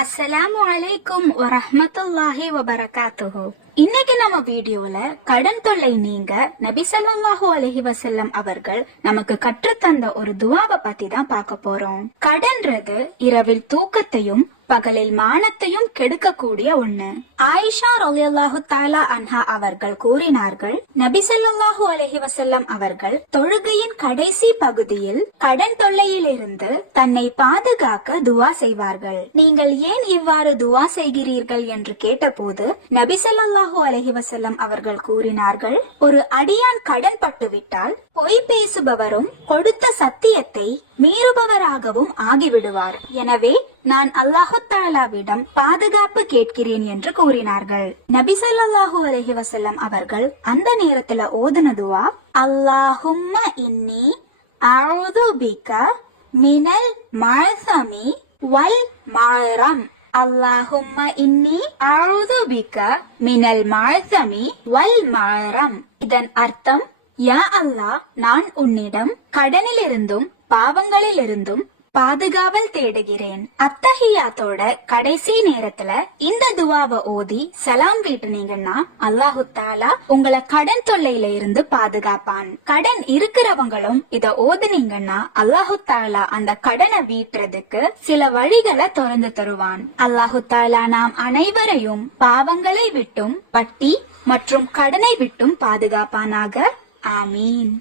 அஸ்ஸலாமு அலைக்கும் வரஹ்மத்துல்லாஹி வபரகாத்துஹு. இன்னைக்கு நம்ம வீடியோல கடன் தொல்லை நீங்க நபி ஸல்லல்லாஹு அலைஹி வஸல்லம் அவர்கள் நமக்கு கற்றுத்தந்த ஒரு துஆவை பத்தி தான் பார்க்க போறோம். கடன்றது இரவில் தூக்கத்தையும் பகலில் மானத்தையும் கெடுக்கக்கூடிய ஒண்ணு. ஆயிஷா ரலியல்லாஹு தஆலா அன்ஹா அவர்கள் கூறினார்கள், நபி ஸல்லல்லாஹு அலைஹி வஸல்லம் அவர்கள் தொழுகையின் கடைசி பகுதியில் கடன் தொல்லையிலிருந்து தன்னை பாதுகாக்க துஆ செய்வார்கள். நீங்கள் ஏன் இவ்வாறு துஆ செய்கிறீர்கள் என்று கேட்டபோது நபி ஸல்லல்லாஹு அலைஹி வஸல்லம் அவர்கள் கூறினார்கள், ஒரு அடியான் கடன் பட்டுவிட்டால் பொய் பேசுபவரும் கொடுத்த சத்தியத்தை மீறுபவராகவும் ஆகிவிடுவார். எனவே நான் அல்லாஹு தஆலாவிடம் பாதுகாப்பு கேட்கிறேன் என்று கூறினார்கள். நபி ஸல்லல்லாஹு அலைஹி வஸல்லம் அவர்கள் அந்த நேரத்துல ஓதுன துஆ, அல்லாஹும்ம இன்னி அஊது பிக மினல் மஅஸமி வல் மஅரம். அல்லாஹும்ம இன்னி அஊது பிக மினல் மஅஸமி வல் மஅரம். இதன் அர்த்தம், யா அல்லாஹ், நான் உன்னிடம் கடனிலிருந்தும் பாவங்களிலிருந்தும் பாதுகாவல் தேடுகிறேன். அத்தஹியாத்தோட கடைசி நேரத்துல இந்த துவாவை ஓதி சலாம் வீட்டுனீங்கன்னா அல்லாஹு தஆலா உங்களை கடன் தொல்லையில இருந்து பாதுகாப்பான். கடன் இருக்கிறவங்களும் இத ஓதுனீங்கன்னா அல்லாஹு தஆலா அந்த கடனை வீட்டுறதுக்கு சில வழிகளை திறந்து தருவான். அல்லாஹு தஆலா நாம் அனைவரையும் பாவங்களை விட்டும் வட்டி மற்றும் கடனை விட்டும் பாதுகாப்பானாக. ஆமீன்.